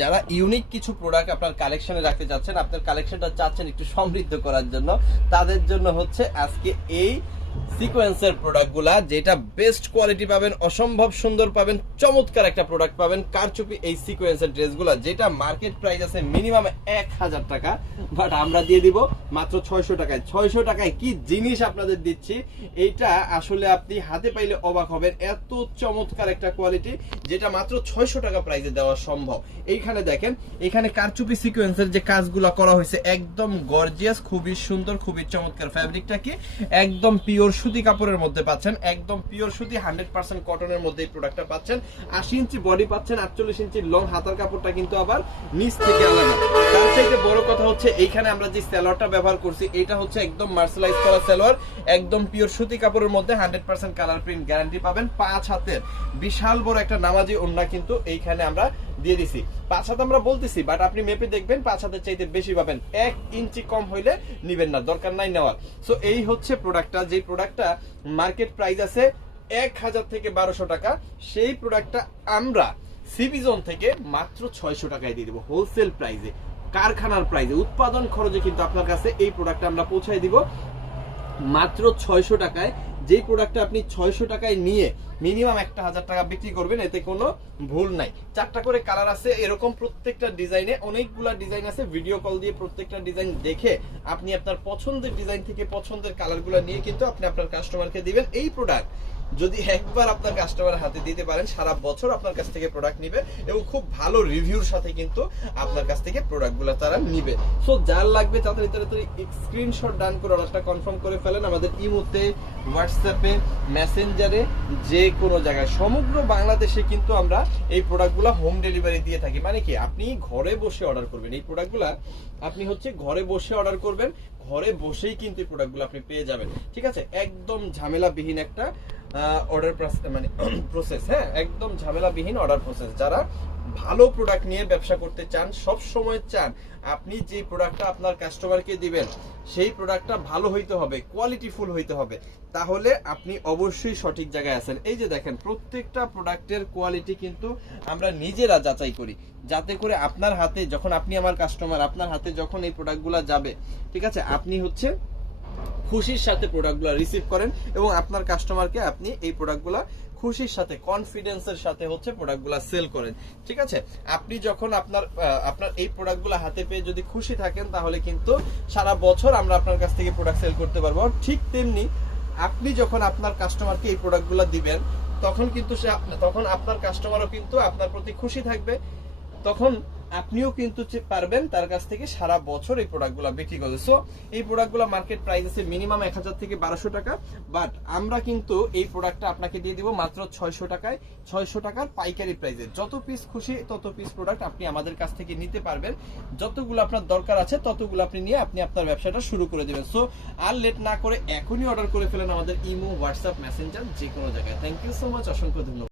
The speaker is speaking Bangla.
যারা ইউনিক কিছু প্রোডাক্ট আপনার কালেকশনে রাখতে চাচ্ছেন, আপনার কালেকশনটা চাচ্ছেন একটু সমৃদ্ধ করার জন্য, তাদের জন্য হচ্ছে আজকে এই সিকোয়েন্সের প্রোডাক্টগুলা, যেটা বেস্ট কোয়ালিটি পাবেন, অসম্ভব সুন্দর পাবেন, চমৎকার একটা প্রোডাক্ট পাবেন। কারচুপি এই সিকোয়েন্সের ড্রেসগুলা যেটা মার্কেট প্রাইস আছে মিনিমাম 1000 টাকা, বাট আমরা দিয়ে দিব মাত্র 600 টাকায়। 600 টাকায় কি জিনিস আপনাদের দিচ্ছি, এইটা আসলে আপনি হাতে পাইলে অবাক হবেন। এত চমৎকার একটা কোয়ালিটি যেটা মাত্র 600 টাকা প্রাইসে দেওয়া সম্ভব। এইখানে দেখেন, এখানে কারচুপি সিকোয়েন্সের যে কাজগুলা করা হয়েছে একদম গর্জিয়াস, খুবই সুন্দর, খুবই চমৎকার। ফ্যাব্রিকটা কি একদম পিওর সুতি কাপড়ের মধ্যে পাচ্ছেন, একদম পিওর সুতি 100% কটনের মধ্যে এই প্রোডাক্টটা পাচ্ছেন। 80 ইঞ্চি বডি পাচ্ছেন, 48 ইঞ্চি লং হাতার কাপড়টা কিন্তু আবার নিচ থেকে আলাদা। তার চাইতে বড় কথা হচ্ছে এইখানে আমরা যে সালোয়ারটা ব্যবহার করছি, এটা হচ্ছে একদম মার্শালাইজ করা সালোয়ার, একদম পিওর সুতি কাপড়ের মধ্যে 100% কালার প্রিন্ট গ্যারান্টি পাবেন। 5 হাতের বিশাল বড় একটা নামাজি ওড়না কিন্তু এইখানে আমরা দিয়ে দিছি। 5 হাত আমরা বলতেছি, বাট আপনি মেপে দেখবেন 5 হাতের চাইতে বেশি পাবেন। 1 ইঞ্চি কম হইলে নিবেন না, দরকার নাই নেওয়ার। সো এই হচ্ছে প্রোডাক্টটা, যে প্রোডাক্টটা মার্কেট প্রাইস আছে 1000 থেকে 1200 টাকা, সেই প্রোডাক্টটা আমরা সিবি জোন থেকে মাত্র 600 টাকায় দিয়ে দিব হোলসেল প্রাইসে, কারখানার প্রাইসে, উৎপাদন খরচে কিন্তু আপনার কাছে এই প্রোডাক্টটা আমরা পৌঁছায় দিব মাত্র 600 টাকায়। যেই প্রোডাক্টটা আপনি 600 টাকায় নিয়ে মিনিমাম 1000 টাকা বিক্রি করবেন, এতে কোনো ভুল নাই। 4টা করে কালার আছে এরকম, প্রত্যেকটা ডিজাইনে অনেকগুলা ডিজাইন আছে। ভিডিও কল দিয়ে প্রত্যেকটা ডিজাইন দেখে আপনি আপনার পছন্দের ডিজাইন থেকে পছন্দের কালারগুলো নিয়ে কিন্তু আপনি আপনার কাস্টমারকে দিবেন। এই প্রোডাক্ট যদি একবার আপনার কাস্টমার হাতে দিতে পারেন, সারা বছর আপনার কাছ থেকে প্রোডাক্ট নিবে এবং খুব ভালো রিভিউর সাথে কিন্তু আপনার কাছ থেকে প্রোডাক্টগুলো তারা নিবে। সো যার লাগবে তাড়াতাড়ি স্ক্রিনশট ডান করে অর্ডারটা কনফার্ম করে ফেলেন। আমাদের ইমোতে, হোয়াটসঅ্যাপে, মেসেঞ্জারে, যে কোনো জায়গায় সমগ্র বাংলাদেশে কিন্তু আমরা এই প্রোডাক্টগুলো হোম ডেলিভারি দিয়ে থাকি। মানে কি, আপনি ঘরে বসে অর্ডার করবেন এই প্রোডাক্টগুলো, আপনি হচ্ছে ঘরে বসে অর্ডার করবেন, ঘরে বসেই কিন্তু এই প্রোডাক্টগুলো আপনি পেয়ে যাবেন। ঠিক আছে, একদম ঝামেলাবিহীন একটা অর্ডার মানে প্রসেস। হ্যাঁ, একদম ঝামেলাবিহীন অর্ডার প্রসেস। যারা ভালো প্রোডাক্ট নিয়ে ব্যবসা করতে চান, সব সময় চান আপনি যে প্রোডাক্টটা আপনার কাস্টমারকে দিবেন সেই প্রোডাক্টটা ভালো হইতে হবে, কোয়ালিটিফুল হইতে হবে, তাহলে আপনি অবশ্যই সঠিক জায়গায় আছেন। এই যে দেখেন, প্রত্যেকটা প্রোডাক্টের কোয়ালিটি কিন্তু আমরা নিজেরা যাচাই করি, যাতে করে আপনার হাতে যখন আপনি আমার কাস্টমার, আপনার হাতে যখন এই প্রোডাক্টগুলো যাবে, ঠিক আছে, আপনি হচ্ছে খুশির সাথে প্রোডাক্টগুলো রিসিভ করেন এবং আপনার কাস্টমারকে আপনি এই প্রোডাক্টগুলো খুশির সাথে, কনফিডেন্সের সাথে হচ্ছে প্রোডাক্টগুলো সেল করেন। ঠিক আছে, আপনি যখন আপনার এই প্রোডাক্টগুলো হাতে পেয়ে যদি খুশি থাকেন, তাহলে কিন্তু সারা বছর আমরা আপনার কাছ থেকে প্রোডাক্ট সেল করতে পারবো। ঠিক তেমনি আপনি যখন আপনার কাস্টমারকে এই প্রোডাক্টগুলো দিবেন, তখন কিন্তু তখন আপনার কাস্টমারও কিন্তু আপনার প্রতি খুশি থাকবে, তখন আপনিও কিন্তু পারবেন তার কাছ থেকে সারা বছর এই প্রোডাক্টগুলো বিক্রি করতে। সো এই প্রোডাক্টগুলো মার্কেট প্রাইস আছে মিনিমাম 1000 থেকে 1200 টাকা, বাট আমরা কিন্তু এই প্রোডাক্টটা আপনাকে দিয়ে দিব মাত্র 600 টাকায়, 600 টাকার পাইকারি প্রাইসে। যত পিস খুশি তত পিস প্রোডাক্ট আপনি আমাদের কাছ থেকে নিতে পারবেন, যতগুলো আপনার দরকার আছে ততগুলো আপনি নিয়ে আপনি আপনার ব্যবসাটা শুরু করে দেবেন। সো আর লেট না করে এখনই অর্ডার করে ফেলেন আমাদের ইমো, হোয়াটসঅ্যাপ, মেসেঞ্জার, যে কোনো জায়গায়। থ্যাংক ইউ সো মাচ, অসংখ্য ধন্যবাদ।